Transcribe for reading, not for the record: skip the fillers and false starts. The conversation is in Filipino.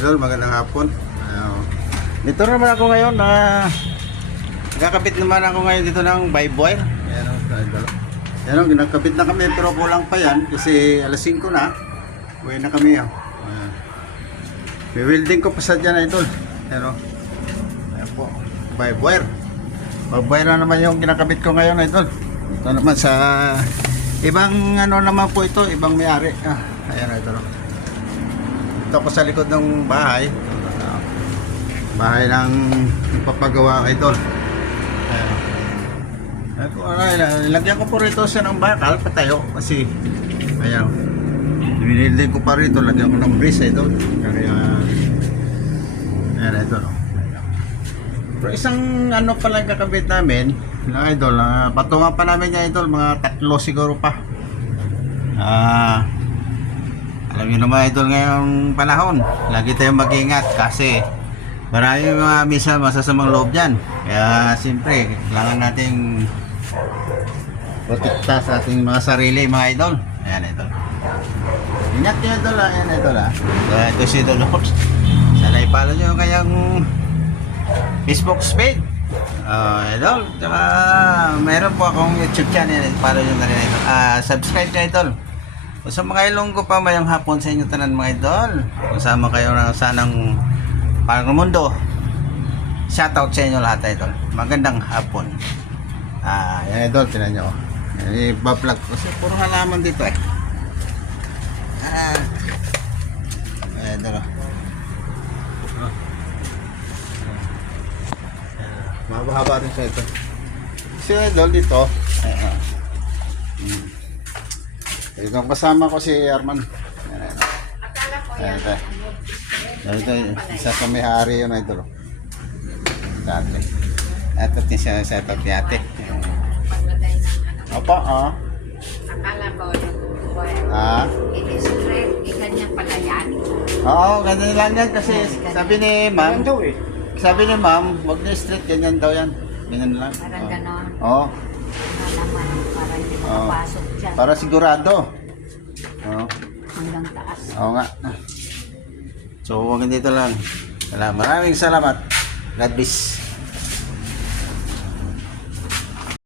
idol, magandang hapon. Dito naman ako ngayon na nagkakabit naman ako ngayon dito ng vibe wire. Ayan o, idol. Ayan o, ginagkabit na kami pero kulang pa yan kasi alas 5 na. Uwi na kami o. May welding ko pa sa dyan idol. Ayan o. Ayan po, vibe wire. Vibe wire na naman yung ginakabit ko ngayon idol. Ito naman sa ibang ano naman po ito, ibang may-ari. Ayan idol. Ito ako sa likod ng bahay. Bahay ng papagawa idol. Lagyan ko po rito siya ng bakal patayo kasi ayan. Binildig ko pa rito, lagyan ko ng brace idol. Kaya ayan idol. Pero isang ano pa lang kakabit namin na idol, patungan pa namin niya idol, mga 3 siguro pa. Alam niyo naman idol ngayong panahon, lagi tayong mag-ingat kasi marami mga minsan masasamang loob dyan. Kaya siyempre kailangan nating protekta sa ating mga sarili mga idol. Ayan idol, ingat nyo idol. Ayan idol ito si Idol Ops. Sana ipalo nyo kayang Facebook page. Idol, tsaka mayroon po akong YouTube channel. Ipalo nyo na rin idol. Subscribe na idol. Sa mga Ilonggo pa mayang hapon sa inyo tanan mga idol. Kasama kayo na sanang parang mundo. Shoutout sa inyo lahat idol. Magandang hapon. Yan idol, tinan nyo. I-vlog ko kasi puro halaman dito eh. Idol. Mahaba-haba rin sa ito. Si idol dito. Ito kasama ko si Arman. Ito isa sa may-hari yun idol. Dati. Ito din siya sa ito tiyate. Opo, Akala ko yung i-straight, kanya pala yan. Oo, ganyan lang yan kasi sabi ni ma'am, wag na straight, ganyan daw yan. Ganyan lang. Parang ganon. Oo. Naman, para hindi makapasok dyan. Para sigurado. Oo. Hanggang taas. Oo nga. So, hanggang dito lang. Maraming salamat. God bless.